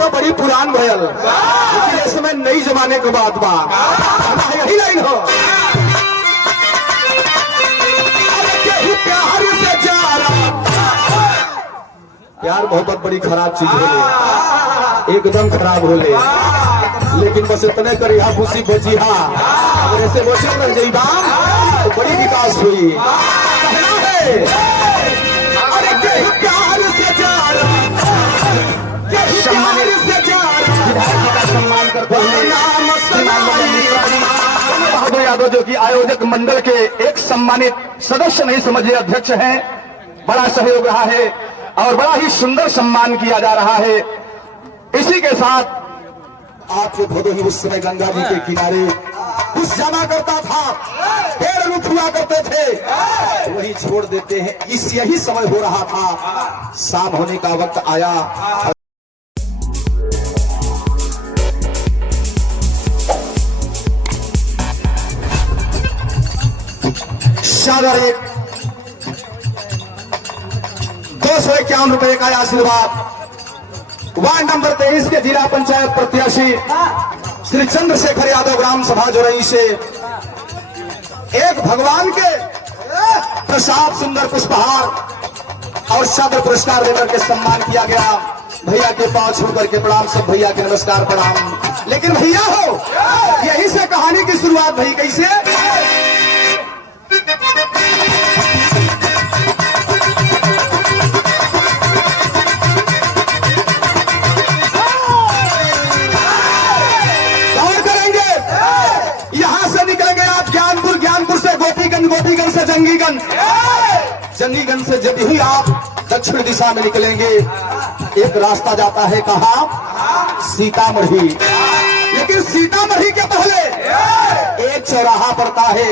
तो बड़ी पुरान भयल, लेकिन इस समय नई जमाने के बात बा। यही लाइन हो, प्यार से जा रहा। प्यार मोहब्बत बड़ी खराब चीज है, एकदम खराब हो ले, लेकिन बस इतने कर यहाँ खुशी बची। हाँ, अगर ऐसे बचल रह जाइबा तो बड़ी विकास हुई। अरे प्यार से जा रहा, प्यार से जा रहा। विधायक जी का सम्मान करते हैं बहादुर यादव, जो कि आयोजक मंडल के एक सम्मानित सदस्य नहीं समझे अध्यक्ष हैं। बड़ा सहयोग रहा है और बड़ा ही सुंदर सम्मान किया जा रहा है। इसी के साथ आपको भदोही उस समय गंगा जी के किनारे कुछ जाना करता था, पेड़ रुक हुआ करते थे, वही छोड़ देते हैं। इस यही समय हो रहा था, शाम होने का वक्त आया। शानदार 251 रुपए का आशीर्वाद वार्ड नंबर 23 के जिला पंचायत प्रत्याशी श्री चंद्रशेखर यादव ग्राम सभा जोरई से एक भगवान के प्रसाद सुंदर पुष्पहार और छात्र पुरस्कार देकर के सम्मान किया गया। भैया के पांव छू करके प्रणाम, सब भैया के नमस्कार प्रणाम। लेकिन भैया हो, यही से कहानी की शुरुआत भई कैसे। गोपीगंज से जंगीगंज से जब ही आप दक्षिण दिशा में निकलेंगे, एक रास्ता जाता है कहाँ, सीतामढ़ी। लेकिन सीतामढ़ी के पहले एक चौराहा पड़ता है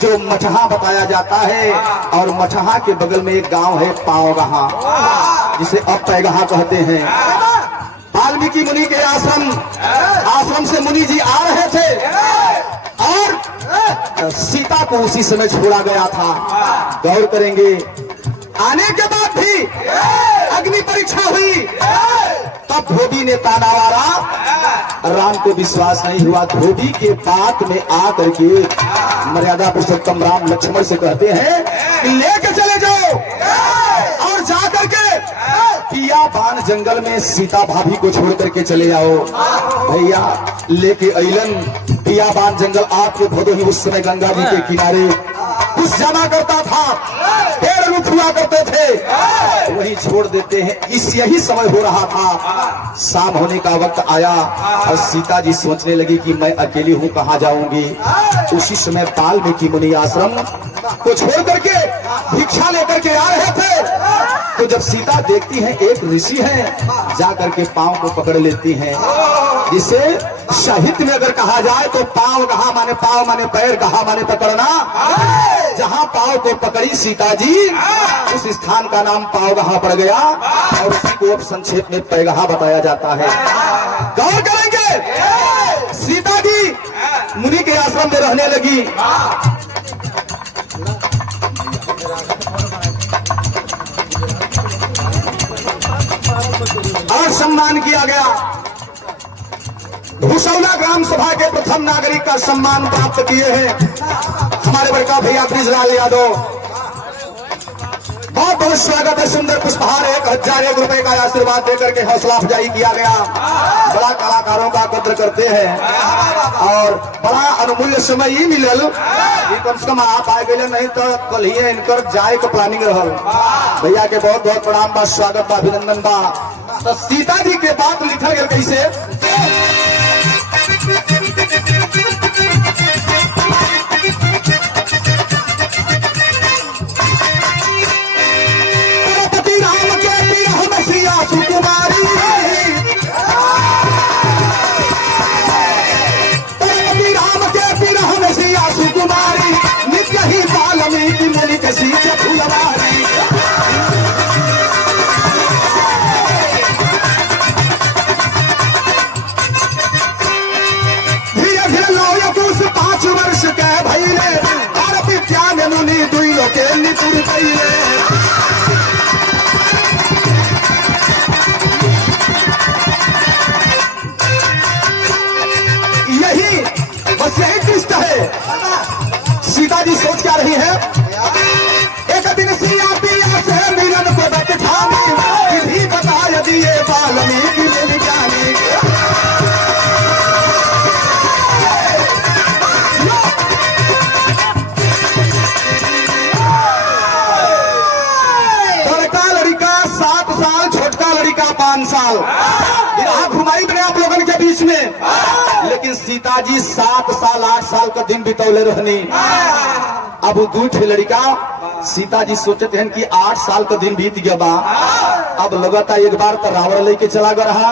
जो मठहा बताया जाता है, और मठहा के बगल में एक गांव है पावगहा, जिसे अब पैगहा कहते हैं। वाल्मीकि मुनि के आश्रम से मुनि जी आ रहे थे और सीता को उसी समय छोड़ा गया था। गौर करेंगे, आने के बाद भी अग्नि परीक्षा हुई, तब धोबी ने ताना मारा, राम को विश्वास नहीं हुआ। धोबी के बात में आकर के मर्यादा पुरुषोत्तम राम लक्ष्मण से कहते हैं लेके चले जाओ और जाकर के पिया बान जंगल में सीता भाभी को छोड़ करके चले आओ। भैया लेके अइलन पिया बान जंगल। आपके भदोही उस समय गंगा जी के किनारे कुछ जाना करता था, पेड़ रुक हुआ करते थे, वही छोड़ देते हैं। इस यही समय हो रहा था, शाम होने का वक्त आया और सीता जी सोचने लगी कि मैं अकेली हूँ, कहाँ जाऊंगी। उसी समय वाल्मीकि मुनि आश्रम को छोड़ करके भिक्षा लेकर के आ रहे थे, तो जब सीता देखती है एक ऋषि है, जाकर के पांव को पकड़ लेती हैं। जिसे साहित्य में अगर कहा जाए तो पांव माने पैर, कहा माने पकड़ना। जहां पांव को पकड़ी सीता जी, उस स्थान का नाम पावगहा पड़ गया और उसी को संक्षेप में पैगहा बताया जाता है। गौर करेंगे, सीता जी मुनि के आश्रम में रहने लगी। और सम्मान किया गया। भूसौला ग्राम सभा के प्रथम नागरिक का सम्मान प्राप्त किए हैं हमारे बड़का भैया ब्रिजलाल यादव। बहुत बहुत स्वागत है। सुंदर पुष्पहार 1001 रुपए का आशीर्वाद देकर के हौसला अफजाई किया गया। बड़ा कलाकारों का कद्र करते हैं और बड़ा अनमूल्य समय ही मिलल कि कम से कम आप आ गए, नहीं तो कल ही इनकर जाए का प्लानिंग रहल। भैया के बहुत बहुत प्रणाम बा, स्वागत बा, अभिनंदन बा। तो सीता जी के बात लिखल गया कैसे। वाल्मीकि मिल जाने बड़का लड़का 7 साल, छोटका लड़का 5 साल। विवाह घुमाई बने आप लोगों के बीच में, लेकिन सीता जी 7 साल 8 साल का दिन बितौले रहनी। अब वो 2 ठे लड़का सीता जी सोचते हैं कि 8 साल का दिन बीत गया बा, अब लगातार एक बार तो रावण लेके चला गया रहा,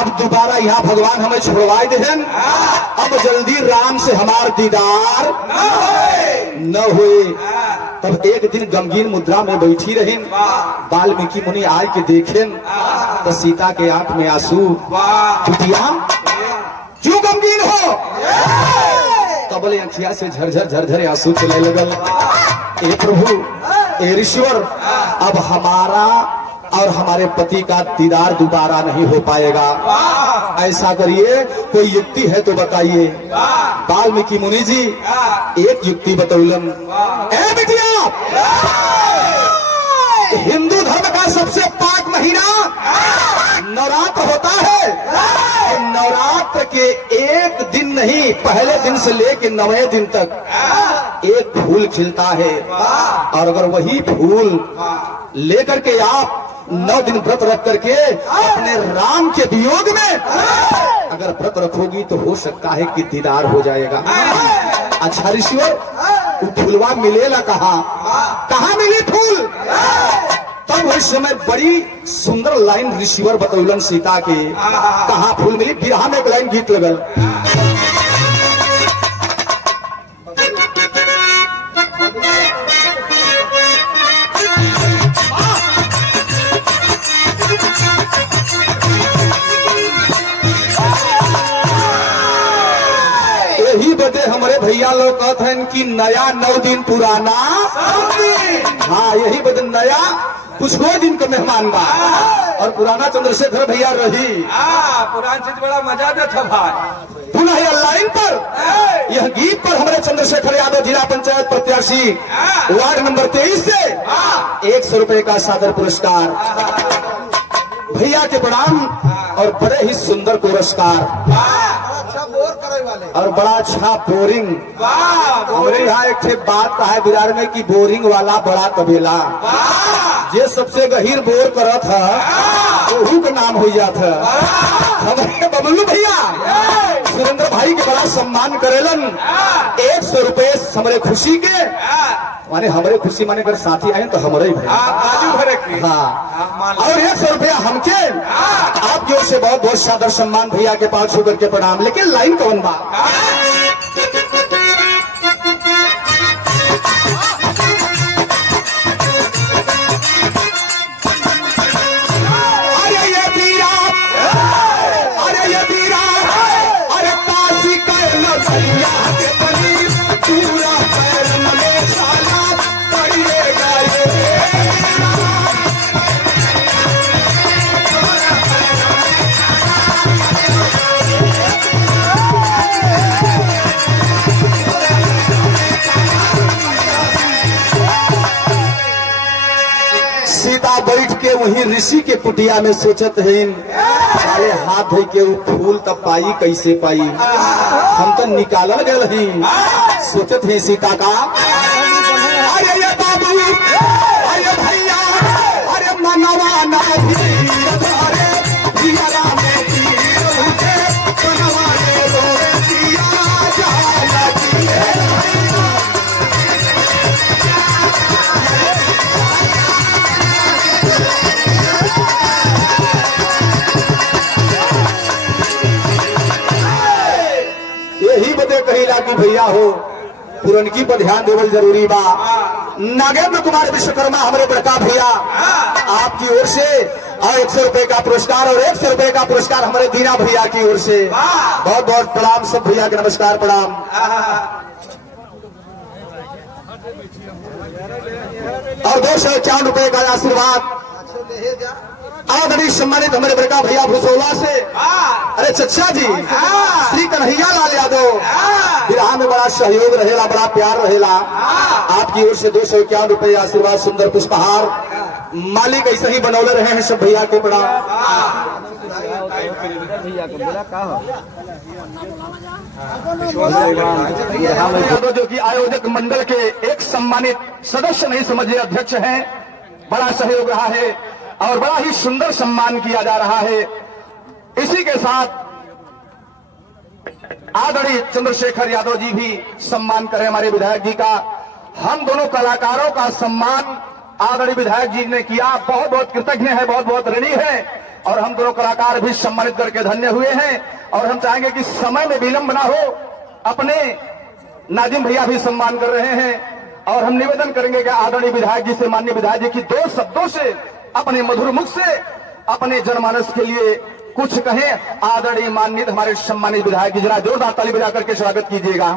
अब दोबारा यहाँ भगवान हमें छोड़वाए देहन, अब जल्दी राम से हमार दीदार न हुए। तब एक दिन गमगीन मुद्रा में बैठी रही, वाल्मीकि मुनि आए के देखें तो सीता के आंख में आंसू। कुटिया क्यों गमगीन हो? तबले अखिया से झरझर झरझर आंसू चले लगल। ए प्रभु, ए ईश्वर, अब हमारा और हमारे पति का दीदार दोबारा नहीं हो पाएगा, ऐसा करिए, कोई युक्ति है तो बताइए। वाल्मीकि मुनि जी एक युक्ति बतौलन। ए बिटिया, हिंदू धर्म का सबसे पाक महीना नवरात्र होता है, और नवरात्र के एक दिन नहीं, पहले दिन से लेकर 9वें दिन तक एक फूल खिलता है, और अगर वही फूल लेकर के आप 9 दिन व्रत रख करके अपने राम के वियोग में अगर व्रत रखोगी तो हो सकता है कि दीदार हो जाएगा। अच्छा ऋषिवर, वो फूलवा मिलेला कहाँ मिली फूल? तब उस समय बड़ी सुंदर लाइन ऋषिवर बतौलन सीता के, कहाँ फूल मिली? बिरहा में एक लाइन गीत लगल। यही बदे हमारे भैया लोग कहते हैं कि नया 9 दिन पुराना। हाँ, यही बदे नया कुछ 2 दिन का मेहमान बा, और पुराना चंद्रशेखर भैया रही। पुरान चीज बड़ा मजा देता भाई। पुनः यह लाइन पर, यह गीत पर हमारे चंद्रशेखर यादव जिला पंचायत प्रत्याशी वार्ड नंबर 23 से 100 रुपए का सादर पुरस्कार। भैया के प्रणाम, और बड़े ही सुंदर पुरस्कार, और बड़ा अच्छा बोरिंग। हमारे यहाँ एक बात है बिरार में कि बोरिंग वाला बड़ा तबेला, ये सबसे गहीर बोर करत है वही का नाम हो जाता। हमारे बबलू भैया सुरेंद्र भाई के बड़ा सम्मान करेलन। 100 रुपए हमारे खुशी के, माने हमारे खुशी माने अगर साथी आए तो हमारे ही भाई। हाँ, और 100 रुपया हमके आपकी ओर से बहुत बहुत सादर सम्मान भैया के पास होकर के प्रणाम। लेकिन लाइन कौन बा? बैठ के वही ऋषि के कुटिया में सोचत है, साले हाथ धो के वो फूल तब पाई कैसे पाई, हम तो निकालल गए ही। सोचत है सीता का, अरे ये बाबू, अरे भैया, अरे मनवा ना कहिला कि भैया हो पुरनकी पर ध्यान देवल जरूरी बा। नागेंद्र कुमार विश्वकर्मा हमारे बड़का भैया आपकी ओर से और 100 रुपए का पुरस्कार, और 100 रुपए का पुरस्कार हमारे दीना भैया की ओर से। बहुत बहुत प्रणाम सब भैया के, नमस्कार प्रणाम। और 251 रुपए का आशीर्वाद आदरणीय सम्मानित हमारे बड़का भैया भूसोला से। अरे चचा जी, श्री कन्हैया लाल यादव विराह में बड़ा सहयोग रहेला, बड़ा प्यार रहेला। आपकी ओर से 251 रुपए आशीर्वाद, सुंदर पुष्पहार मालिक ऐसे ही बनौले रहे हैं सब भैया को बड़ा। यादव जो कि आयोजक मंडल के एक सम्मानित सदस्य नहीं समझे अध्यक्ष हैं, बड़ा सहयोग रहा है और बड़ा ही सुंदर सम्मान किया जा रहा है। इसी के साथ आदरणीय चंद्रशेखर यादव जी भी सम्मान करें हमारे विधायक जी का। हम दोनों कलाकारों का सम्मान आदरणीय विधायक जी ने किया, बहुत बहुत कृतज्ञ है, बहुत बहुत ऋणी है और हम दोनों कलाकार भी सम्मानित करके धन्य हुए हैं। और हम चाहेंगे कि समय में विलंब ना हो। अपने नाजिम भैया भी सम्मान कर रहे हैं और हम निवेदन करेंगे कि आदरणीय विधायक जी से, माननीय विधायक जी की दो शब्दों से, अपने मधुर मुख से अपने जनमानस के लिए कुछ कहें। आदरणीय माननीय हमारे सम्मानित विधायक जी, जरा जोरदार ताली बजा करके स्वागत कीजिएगा।